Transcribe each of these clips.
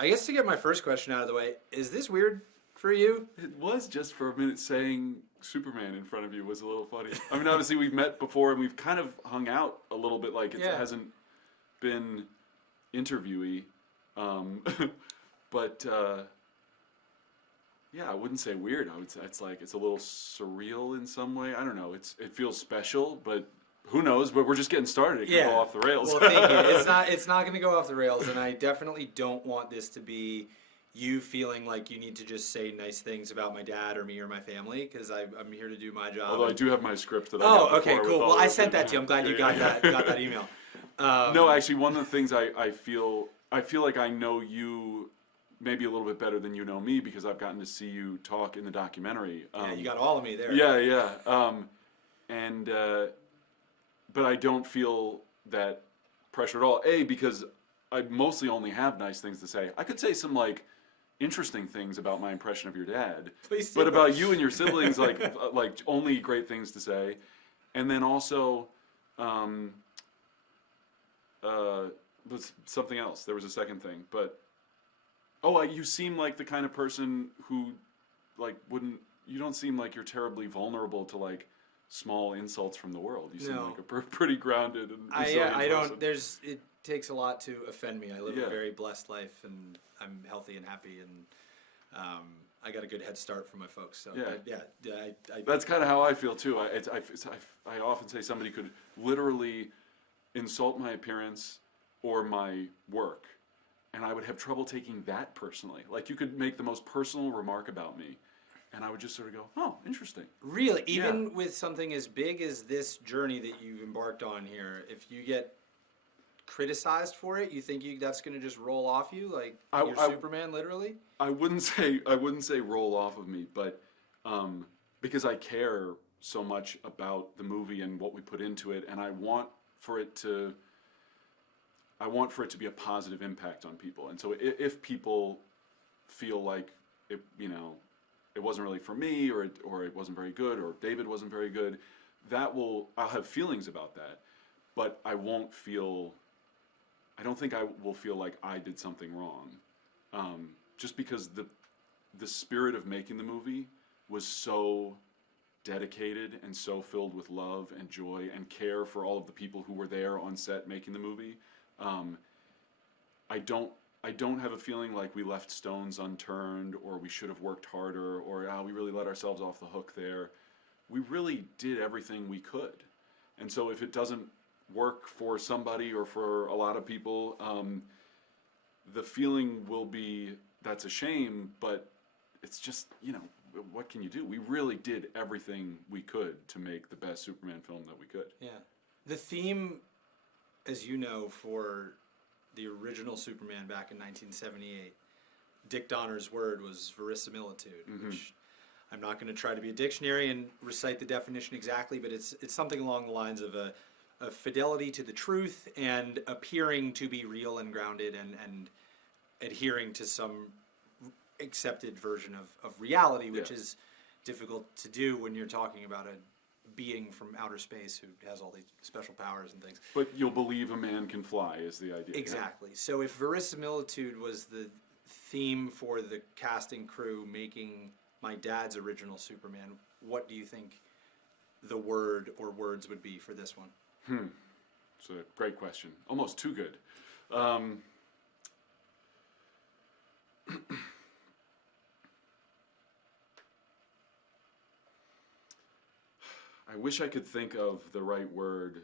I guess to get my first question out of the way, is this weird for you? It was just for a minute saying Superman in front of you was a little funny. I mean, obviously we've met before and we've kind of hung out a little bit. Like it hasn't been interviewee, but yeah, I wouldn't say weird. I would say it's like it's a little surreal in some way. I don't know. It feels special, but who knows? But we're just getting started. It can go off the rails. Well, thank you. It's not going to go off the rails, and I definitely don't want this to be you feeling like you need to just say nice things about my dad or me or my family, because I'm here to do my job. Although I do have my script that I Oh, got okay, before cool. with Well, all I of sent it. that to you. I'm glad you got that email. No, actually, one of the things I feel like I know you maybe a little bit better than you know me because I've gotten to see you talk in the documentary. Yeah, you got all of me there. Yeah. But I don't feel that pressure at all. A, because I mostly only have nice things to say. I could say some like interesting things about my impression of your dad. Please do. But about you and your siblings, like only great things to say. And then also, was something else. There was a second thing, but you seem like the kind of person who like wouldn't. You don't seem like you're terribly vulnerable to like small insults from the world. You seem like a pretty grounded and resilient person. It takes a lot to offend me. I live a very blessed life, and I'm healthy and happy, and I got a good head start from my folks. So that's kind of how I feel too. I often say somebody could literally insult my appearance or my work, and I would have trouble taking that personally. Like you could make the most personal remark about me, and I would just sort of go, "Oh, interesting." Really, even with something as big as this journey that you've embarked on here, if you get criticized for it, you think that's going to just roll off you like you're Superman, literally? I wouldn't say roll off of me, but because I care so much about the movie and what we put into it, and I want for it to be a positive impact on people. And so if people feel like it wasn't really for me, or it wasn't very good, or David wasn't very good, I'll have feelings about that, but I don't think I will feel like I did something wrong, just because the spirit of making the movie was so dedicated and so filled with love and joy and care for all of the people who were there on set making the movie. I don't have a feeling like we left stones unturned, or we should have worked harder, or we really let ourselves off the hook there. We really did everything we could. And so if it doesn't work for somebody or for a lot of people, the feeling will be, that's a shame, but it's just, what can you do? We really did everything we could to make the best Superman film that we could. Yeah. The theme, as you know, for the original Superman back in 1978, Dick Donner's word was verisimilitude, which I'm not going to try to be a dictionary and recite the definition exactly, but it's something along the lines of a fidelity to the truth and appearing to be real and grounded and adhering to some accepted version of reality, which is difficult to do when you're talking about a being from outer space who has all these special powers and things. But you'll believe a man can fly is the idea. Exactly. Yeah. So if verisimilitude was the theme for the casting crew making my dad's original Superman, what do you think the word or words would be for this one? It's a great question. Almost too good. I wish I could think of the right word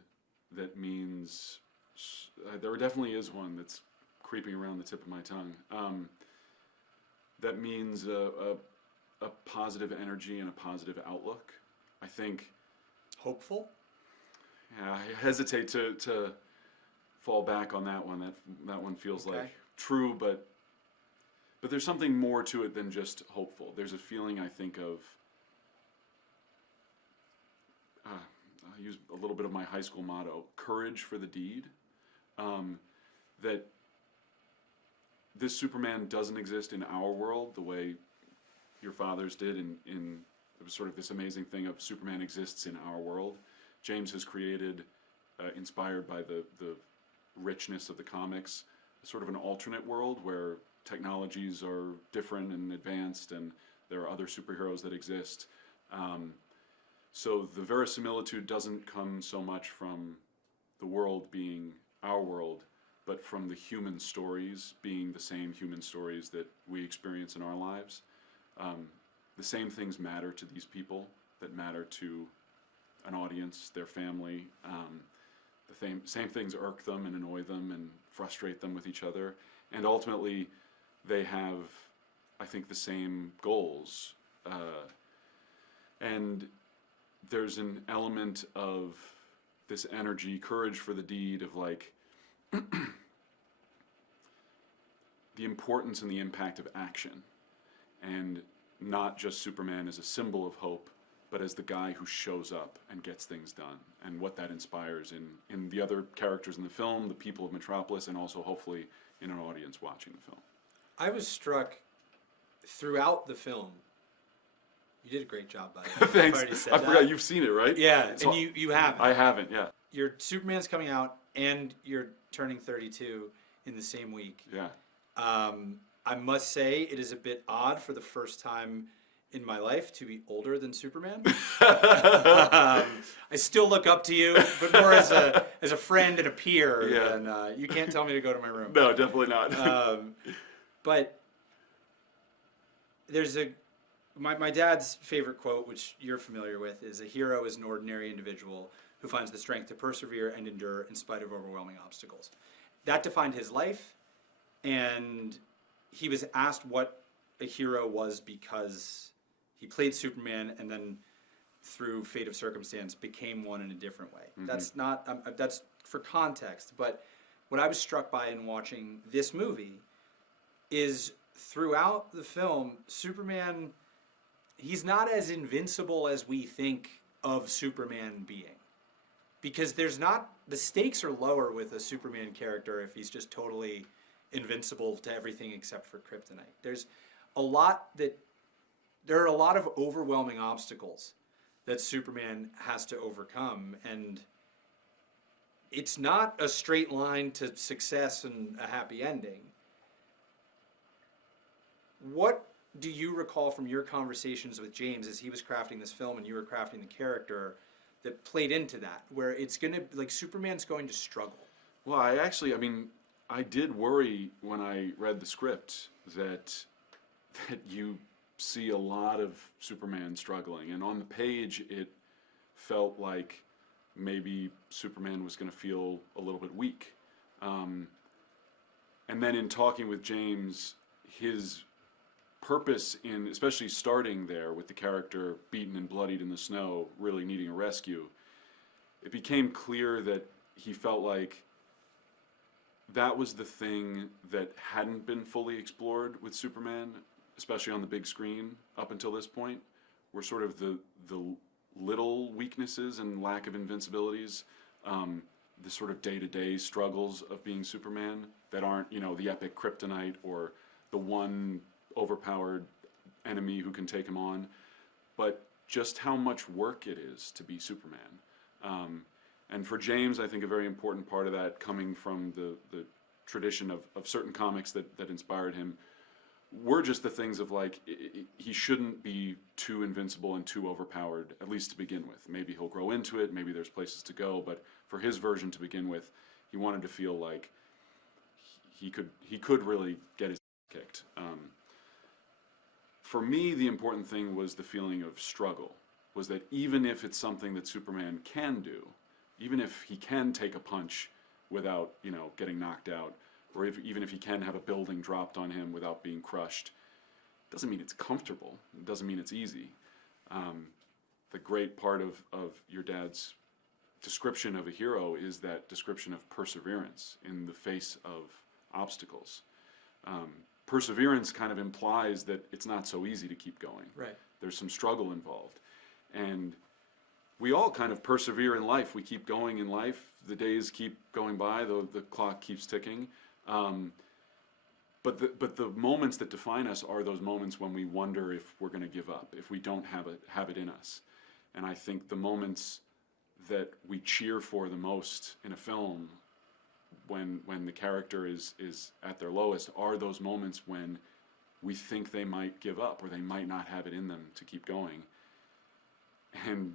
that means... there definitely is one that's creeping around the tip of my tongue. That means a positive energy and a positive outlook. I think... Hopeful? Yeah, I hesitate to fall back on that one. That one feels like true, but there's something more to it than just hopeful. There's a feeling, I think, of... I use a little bit of my high school motto, courage for the deed. That this Superman doesn't exist in our world the way your fathers did it was sort of this amazing thing of Superman exists in our world. James has created, inspired by the richness of the comics, sort of an alternate world where technologies are different and advanced, and there are other superheroes that exist. So the verisimilitude doesn't come so much from the world being our world, but from the human stories being the same human stories that we experience in our lives. The same things matter to these people that matter to an audience, their family. The same things irk them and annoy them and frustrate them with each other. And ultimately, they have, I think, the same goals. And there's an element of this energy, courage for the deed, of like the importance and the impact of action, and not just Superman as a symbol of hope, but as the guy who shows up and gets things done, and what that inspires in the other characters in the film, the people of Metropolis, and also hopefully in an audience watching the film. I was struck throughout the film. You did a great job, by the way. Thanks. I forgot you've seen it, right? Yeah, so and you haven't. I haven't, yeah. Your Superman's coming out, and you're turning 32 in the same week. Yeah. I must say it is a bit odd for the first time in my life to be older than Superman. I still look up to you, but more as a friend and a peer. Yeah. Than, you can't tell me to go to my room. No, definitely not. But there's my dad's favorite quote, which you're familiar with, is: "A hero is an ordinary individual who finds the strength to persevere and endure in spite of overwhelming obstacles." That defined his life, and he was asked what a hero was because he played Superman and then through fate of circumstance became one in a different way. Mm-hmm. That's for context, but what I was struck by in watching this movie is throughout the film, Superman, he's not as invincible as we think of Superman being. Because the stakes are lower with a Superman character if he's just totally invincible to everything except for kryptonite. There are a lot of overwhelming obstacles that Superman has to overcome, and it's not a straight line to success and a happy ending. What do you recall from your conversations with James as he was crafting this film and you were crafting the character that played into that, where it's going to, like, Superman's going to struggle? Well, I did worry when I read the script that you see a lot of Superman struggling, and on the page it felt like maybe Superman was going to feel a little bit weak. And then in talking with James, his purpose in, especially starting there with the character beaten and bloodied in the snow, really needing a rescue, it became clear that he felt like that was the thing that hadn't been fully explored with Superman, especially on the big screen up until this point, were sort of the little weaknesses and lack of invincibilities, the sort of day-to-day struggles of being Superman that aren't, the epic kryptonite or the one overpowered enemy who can take him on, but just how much work it is to be Superman. And for James, I think a very important part of that, coming from the tradition of certain comics that inspired him, were just the things of like, he shouldn't be too invincible and too overpowered, at least to begin with. Maybe he'll grow into it, maybe there's places to go, but for his version to begin with, he wanted to feel like he could really get his kicked. For me, the important thing was the feeling of struggle, was that even if it's something that Superman can do, even if he can take a punch without, getting knocked out, or even if he can have a building dropped on him without being crushed, doesn't mean it's comfortable. It doesn't mean it's easy. The great part of your dad's description of a hero is that description of perseverance in the face of obstacles. Perseverance kind of implies that it's not so easy to keep going. Right. There's some struggle involved. And we all kind of persevere in life. We keep going in life. The days keep going by. The clock keeps ticking. But the moments that define us are those moments when we wonder if we're going to give up, if we don't have it in us. And I think the moments that we cheer for the most in a film, when the character is at their lowest are those moments when we think they might give up or they might not have it in them to keep going. And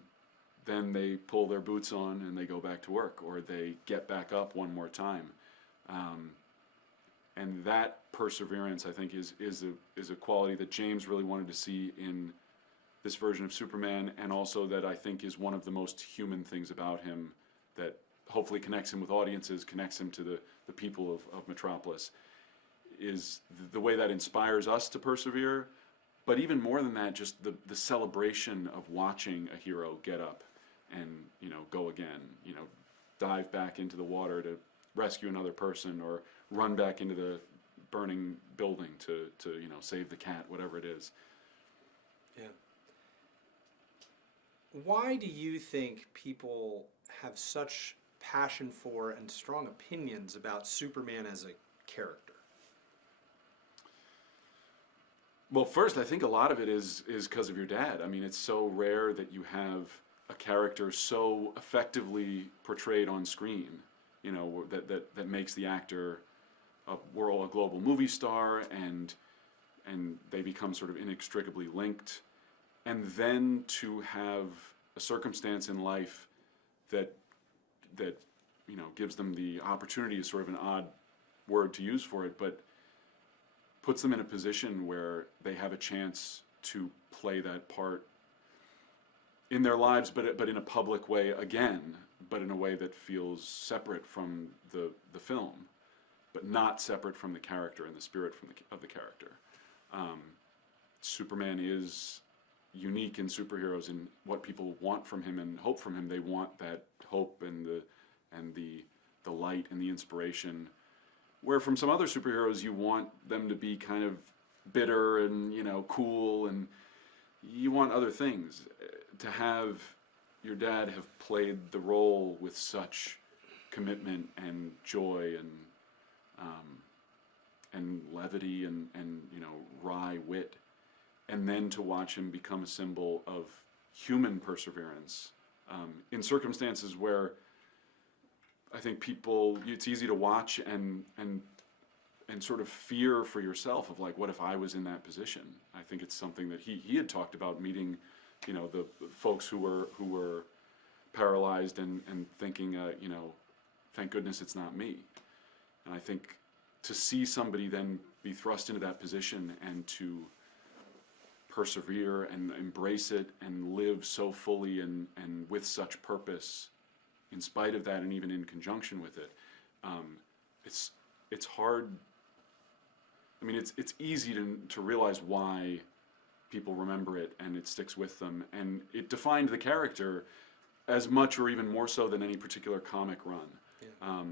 then they pull their boots on and they go back to work, or they get back up one more time. And that perseverance, I think, is a quality that James really wanted to see in this version of Superman, and also that I think is one of the most human things about him that hopefully connects him with audiences, connects him to the people of Metropolis, is the way that inspires us to persevere. But even more than that, just the celebration of watching a hero get up and, you know, go again, you know, dive back into the water to rescue another person, or run back into the burning building to you know, save the cat, whatever it is. Yeah. Why do you think people have such passion for and strong opinions about Superman as a character? Well, first, I think a lot of it is because of your dad. I mean, it's so rare that you have a character so effectively portrayed on screen, you know, that makes the actor a global movie star, and they become sort of inextricably linked. And then to have a circumstance in life that you know, gives them the opportunity, is sort of an odd word to use for it, but puts them in a position where they have a chance to play that part in their lives, but in a public way again, but in a way that feels separate from the film, but not separate from the character and the spirit of the character. Superman is unique in superheroes in what people want from him and hope from him. They want that hope and the light and the inspiration, where from some other superheroes you want them to be kind of bitter and, you know, cool, and you want other things. To have your dad have played the role with such commitment and joy and levity and you know, wry wit, and then to watch him become a symbol of human perseverance in circumstances where I think people, it's easy to watch and sort of fear for yourself of, like, what if I was in that position? I think it's something that he had talked about, meeting, you know, the folks who were paralyzed and thinking, you know, thank goodness it's not me. And I think to see somebody then be thrust into that position and to persevere and embrace it and live so fully and with such purpose in spite of that, and even in conjunction with it, it's hard. I mean, it's easy to realize why people remember it and it sticks with them, and it defined the character as much or even more so than any particular comic run. Yeah.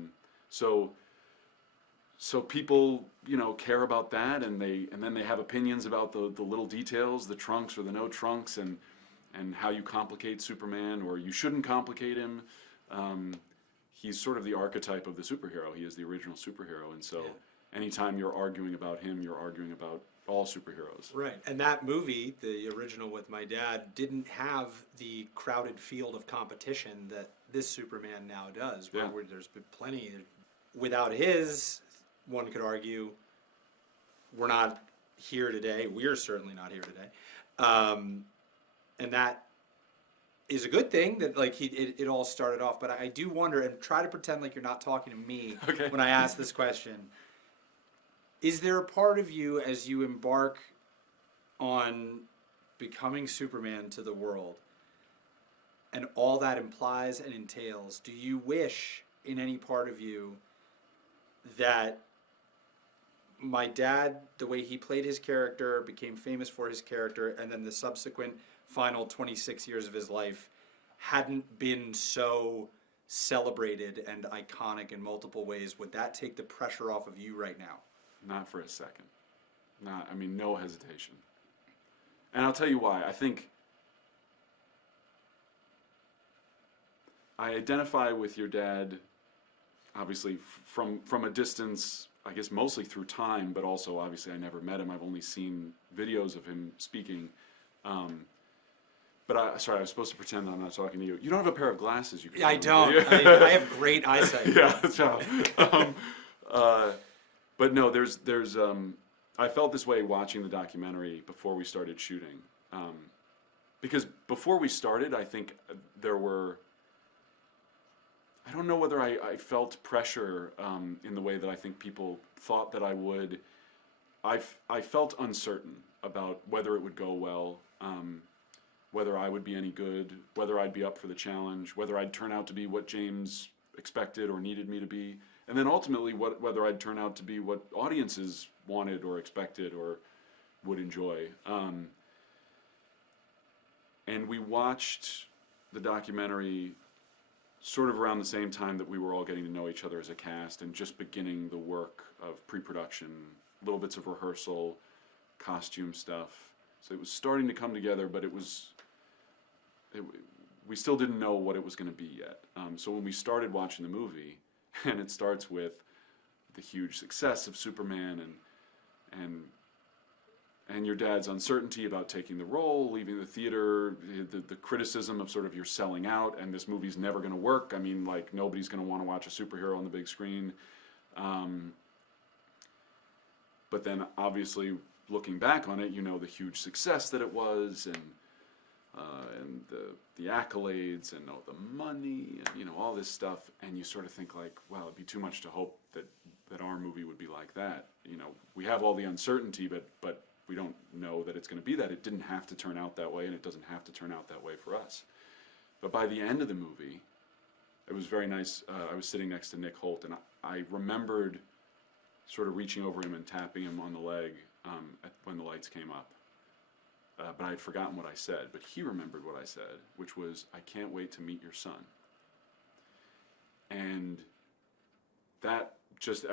So people, you know, care about that, and then they have opinions about the little details, the trunks or the no trunks, and how you complicate Superman, or you shouldn't complicate him. He's sort of the archetype of the superhero. He is the original superhero, and so anytime you're arguing about him, you're arguing about all superheroes. Right, and that movie, the original with my dad, didn't have the crowded field of competition that this Superman now does, where there's been plenty. Without his, one could argue, we're not here today. We're certainly not here today. And that is a good thing, that, like, it all started off. But I do wonder, and try to pretend like you're not talking to me when I ask this question. Is there a part of you, as you embark on becoming Superman to the world, and all that implies and entails, do you wish in any part of you that my dad, the way he played his character, became famous for his character, and then the subsequent final 26 years of his life hadn't been so celebrated and iconic in multiple ways? Would that take the pressure off of you right now? Not for a second. I mean, no hesitation. And I'll tell you why. I think I identify with your dad, obviously, from a distance, I guess mostly through time, but also, obviously, I never met him. I've only seen videos of him speaking. But sorry, I was supposed to pretend that I'm not talking to you. You don't have a pair of glasses you can I use, do don't. you? I have great eyesight. Yeah, so, but no, there's I felt this way watching the documentary before we started shooting, because before we started, I think there were. I don't know whether I felt pressure in the way that I think people thought that I would. I felt uncertain about whether it would go well, whether I would be any good, whether I'd be up for the challenge, whether I'd turn out to be what James expected or needed me to be, and then ultimately whether I'd turn out to be what audiences wanted or expected or would enjoy. And we watched the documentary sort of around the same time that we were all getting to know each other as a cast and just beginning the work of pre-production, little bits of rehearsal, costume stuff. So it was starting to come together, but we still didn't know what it was going to be yet. So when we started watching the movie, and it starts with the huge success of Superman and your dad's uncertainty about taking the role, leaving the theater, the criticism of sort of you're selling out and this movie's never going to work. I mean, like, nobody's going to want to watch a superhero on the big screen. But then, obviously, looking back on it, you know the huge success that it was, and the accolades, and the money, and all this stuff, and you sort of think like, well, it'd be too much to hope that our movie would be like that. We have all the uncertainty, but we don't know that it's going to be that. It didn't have to turn out that way, and it doesn't have to turn out that way for us. But by the end of the movie, it was very nice. I was sitting next to Nick Holt, and I remembered sort of reaching over him and tapping him on the leg when the lights came up. But I had forgotten what I said. But he remembered what I said, which was, "I can't wait to meet your son." And that just,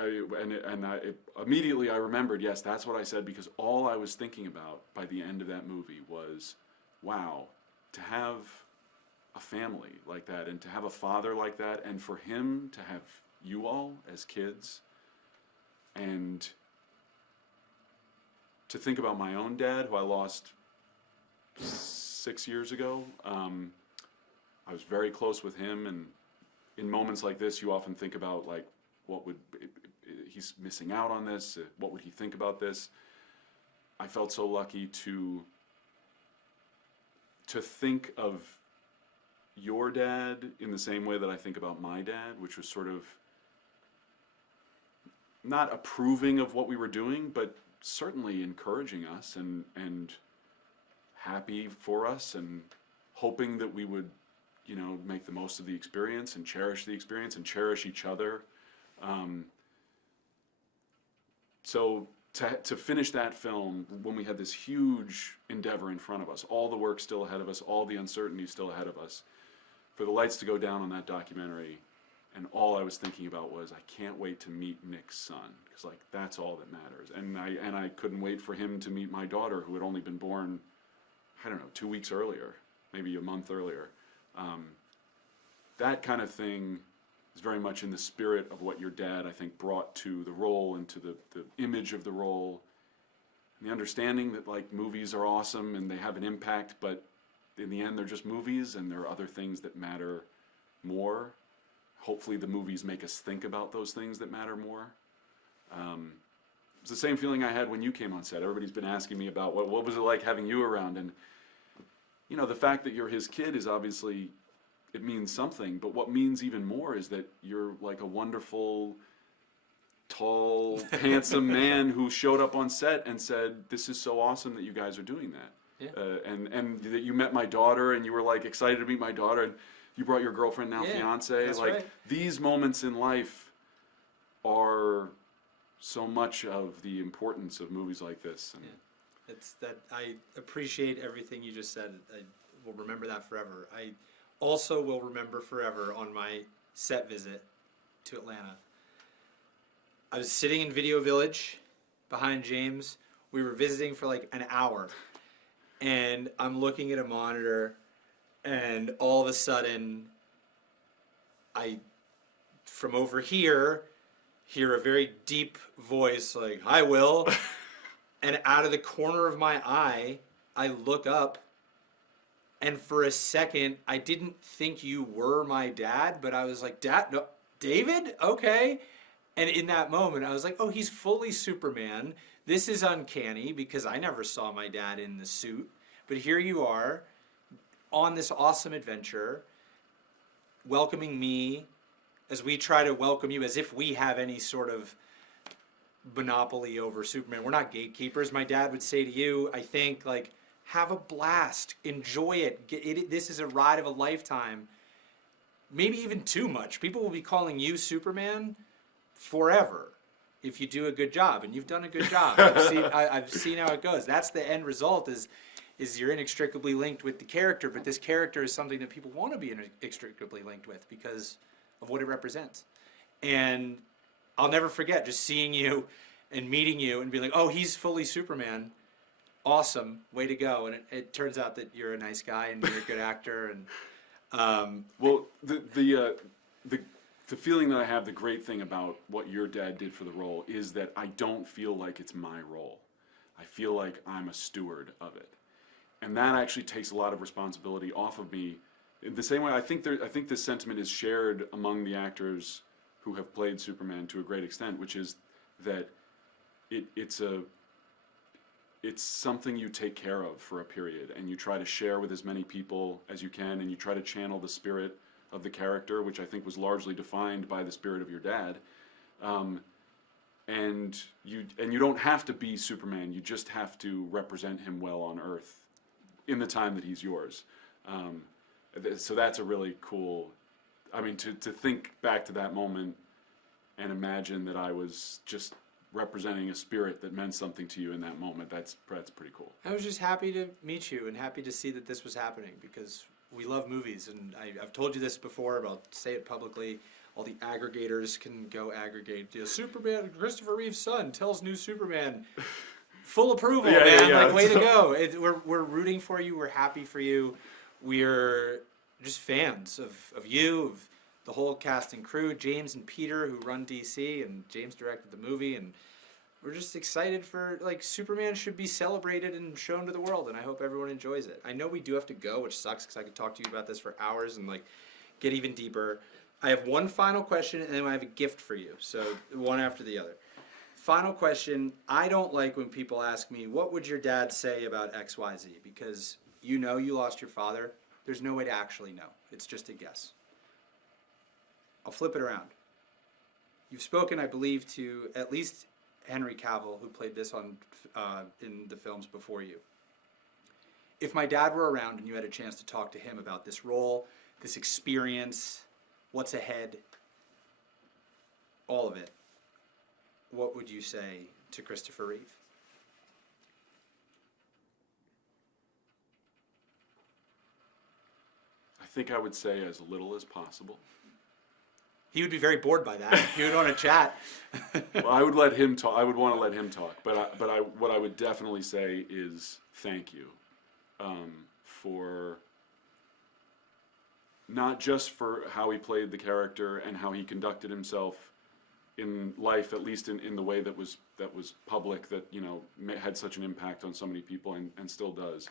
immediately I remembered, yes, that's what I said, because all I was thinking about by the end of that movie was, wow, to have a family like that, and to have a father like that, and for him to have you all as kids, and to think about my own dad, who I lost 6 years ago. I was very close with him, and in moments like this, you often think about, like, he's missing out on this, what would he think about this? I felt so lucky to think of your dad in the same way that I think about my dad, which was sort of not approving of what we were doing, but certainly encouraging us and happy for us, and hoping that we would, make the most of the experience and cherish each other. So to finish that film, when we had this huge endeavor in front of us, all the work still ahead of us, all the uncertainty still ahead of us, for the lights to go down on that documentary, and all I was thinking about was, I can't wait to meet Nick's son, because, like, that's all that matters. And I couldn't wait for him to meet my daughter, who had only been born, 2 weeks earlier, maybe a month earlier. That kind of thing is very much in the spirit of what your dad, I think, brought to the role and to the image of the role. And the understanding that, like, movies are awesome and they have an impact, but in the end they're just movies, and there are other things that matter more. Hopefully the movies make us think about those things that matter more. It's the same feeling I had when you came on set. Everybody's been asking me about what was it like having you around, and the fact that you're his kid is obviously, it means something, but what means even more is that you're like a wonderful, tall, handsome man who showed up on set and said, "This is so awesome that you guys are doing that." Yeah. And that you met my daughter, and you were, like, excited to meet my daughter, and you brought your girlfriend, now fiance. That's like right. These moments in life are so much of the importance of movies like this. And It's that I appreciate everything you just said. I will remember that forever. I also will remember forever on my set visit to Atlanta. I was sitting in Video Village behind James. We were visiting for like an hour, and I'm looking at a monitor, and all of a sudden, from over here, hear a very deep voice like, "Hi, Will." And out of the corner of my eye, I look up, And for a second, I didn't think you were my dad, but I was like, Dad, no, David? Okay. And in that moment, I was like, oh, he's fully Superman. This is uncanny because I never saw my dad in the suit. But here you are on this awesome adventure, welcoming me as we try to welcome you as if we have any sort of monopoly over Superman. We're not gatekeepers. My dad would say to you, I think, like, have a blast. Enjoy it. This is a ride of a lifetime. Maybe even too much. People will be calling you Superman forever if you do a good job, and you've done a good job. I've seen how it goes. That's the end result is you're inextricably linked with the character, but this character is something that people want to be inextricably linked with because of what it represents. And I'll never forget just seeing you and meeting you and being like, oh, he's fully Superman. Awesome. Way to go. And it turns out that you're a nice guy and you're a good actor. And well, the feeling that I have, the great thing about what your dad did for the role is that I don't feel like it's my role. I feel like I'm a steward of it. And that actually takes a lot of responsibility off of me. In the same way, I think this sentiment is shared among the actors who have played Superman to a great extent, which is that it's something you take care of for a period, and you try to share with as many people as you can, and you try to channel the spirit of the character, which I think was largely defined by the spirit of your dad. And you don't have to be Superman. You just have to represent him well on Earth in the time that he's yours. So that's a really cool. I mean, to think back to that moment and imagine that I was just representing a spirit that meant something to you in that moment. That's pretty cool. I was just happy to meet you and happy to see that this was happening because we love movies, and I've told you this before, but I'll say it publicly. All the aggregators can go aggregate. Superman, Christopher Reeve's son tells new Superman. Full approval, man. Yeah. Like, way to go. We're rooting for you. We're happy for you. We're just fans of you, of the whole cast and crew, James and Peter, who run DC, and James directed the movie, and we're just excited for, like, Superman should be celebrated and shown to the world, and I hope everyone enjoys it. I know we do have to go, which sucks, because I could talk to you about this for hours and, like, get even deeper. I have one final question, and then I have a gift for you, so one after the other. Final question. I don't like when people ask me, what would your dad say about XYZ? Because you know you lost your father. There's no way to actually know. It's just a guess. I'll flip it around. You've spoken, I believe, to at least Henry Cavill, who played this in the films before you. If my dad were around and you had a chance to talk to him about this role, this experience, what's ahead, all of it, what would you say to Christopher Reeve? I think I would say as little as possible. He would be very bored by that. He would want to chat. Well, I would let him talk. I would want to let him talk. But what I would definitely say is thank you for not just for how he played the character and how he conducted himself in life, at least in the way that was public, that, you know, had such an impact on so many people and still does.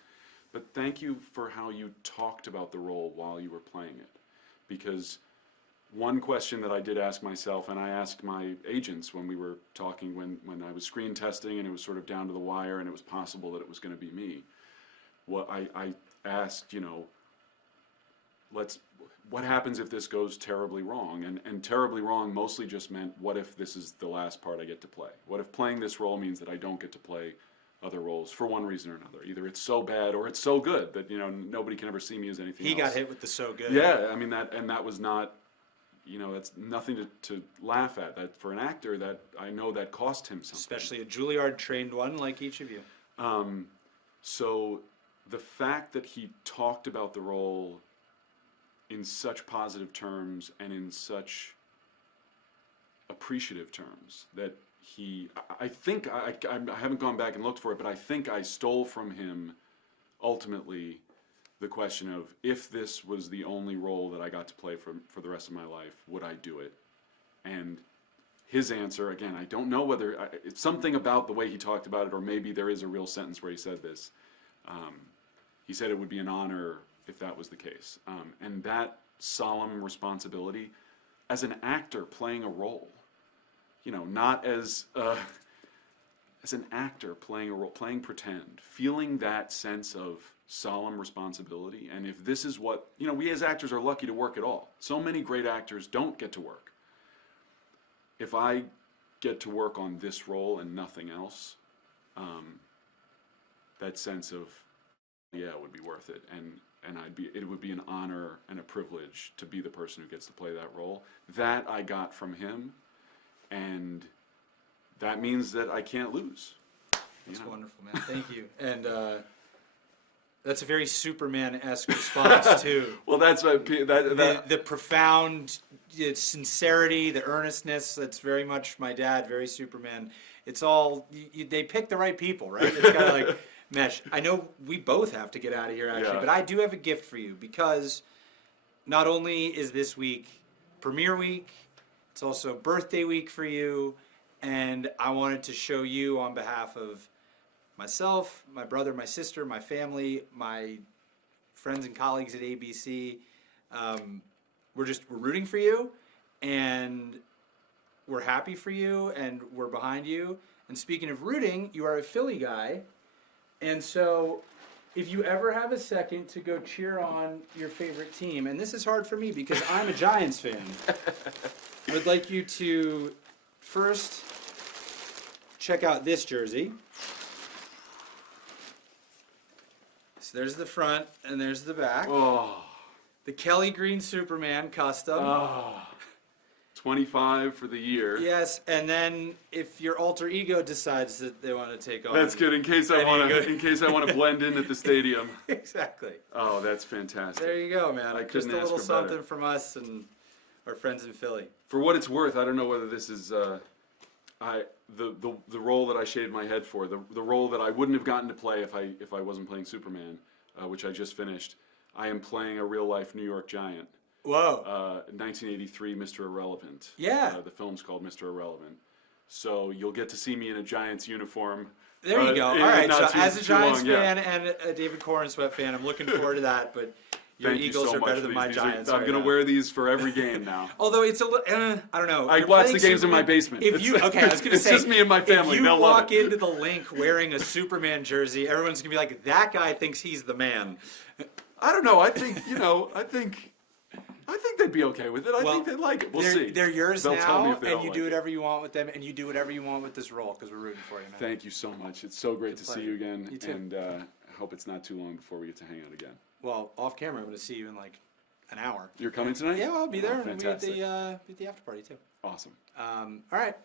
But thank you for how you talked about the role while you were playing it. Because one question that I did ask myself, and I asked my agents when we were talking, when I was screen testing and it was sort of down to the wire and it was possible that it was going to be me, well, I asked, you know, what happens if this goes terribly wrong? And terribly wrong mostly just meant, what if this is the last part I get to play? What if playing this role means that I don't get to play other roles for one reason or another? Either it's so bad or it's so good that, you know, nobody can ever see me as anything else. He got hit with the so good. Yeah, I mean, that was not, you know, that's nothing to laugh at. That for an actor, that I know that cost him something. Especially a Juilliard-trained one like each of you. So the fact that he talked about the role in such positive terms and in such appreciative terms, that I think, I haven't gone back and looked for it, but I think I stole from him ultimately the question of, if this was the only role that I got to play for the rest of my life, would I do it? And his answer, again, I don't know whether, it's something about the way he talked about it, or maybe there is a real sentence where he said this. He said it would be an honor if that was the case. And that solemn responsibility as an actor playing a role, not as an actor playing a role, playing pretend, feeling that sense of solemn responsibility. And if this is what, we as actors are lucky to work at all. So many great actors don't get to work. If I get to work on this role and nothing else, that sense of, it would be worth it. And it would be an honor and a privilege to be the person who gets to play that role. That I got from him, and that means that I can't lose. That's wonderful, man. Thank you. And that's a very Superman-esque response too. Well, that's what the profound sincerity, the earnestness. That's very much my dad. Very Superman. It's all they pick the right people, right? It's kind of like mesh. I know we both have to get out of here actually, but I do have a gift for you because not only is this week premiere week, it's also birthday week for you, and I wanted to show you on behalf of myself, my brother, my sister, my family, my friends and colleagues at ABC. We're rooting for you, and we're happy for you, and we're behind you. And speaking of rooting, you are a Philly guy, and so if you ever have a second to go cheer on your favorite team, and this is hard for me because I'm a Giants fan, I would like you to first check out this jersey. So there's the front and there's the back. Oh. The Kelly Green Superman custom. Oh. 25 for the year. Yes, and then if your alter ego decides that they want to take on, that's good in case I want to blend in at the stadium. Exactly. Oh, that's fantastic. There you go, man. I Just couldn't a little ask for better. something from us and our friends in Philly. For what it's worth, I don't know whether this is the role that I shaved my head for, the role that I wouldn't have gotten to play if I wasn't playing Superman, which I just finished. I am playing a real life New York Giant. Whoa. 1983 Mr. Irrelevant. Yeah. The film's called Mr. Irrelevant. So you'll get to see me in a Giants uniform. There you go. All right. So as a Giants fan yeah. and a David Corenswet fan, I'm looking forward to that. But your Thank Eagles you so are much better for than these. my These Giants. I'm going to wear these for every game now. Although it's a little, I don't know. I You're watch the playing games in my basement. I was going to it's say, just me and my family. If you They'll walk love it. into the link wearing a Superman jersey, everyone's going to be like, that guy thinks he's the man. I don't know. I think I think they'd be okay with it. I think they'd like it. We'll see. They're yours They'll tell me now, if they and don't you like do it. whatever you want with them, and you do whatever you want with this role, because we're rooting for you, man. Thank you so much. It's so great to see you again. You too. And I hope it's not too long before we get to hang out again. Well, off camera, I'm going to see you in like an hour. You're coming tonight? Yeah, well, I'll be there, Oh, and we at fantastic. the after party too. Awesome. All right.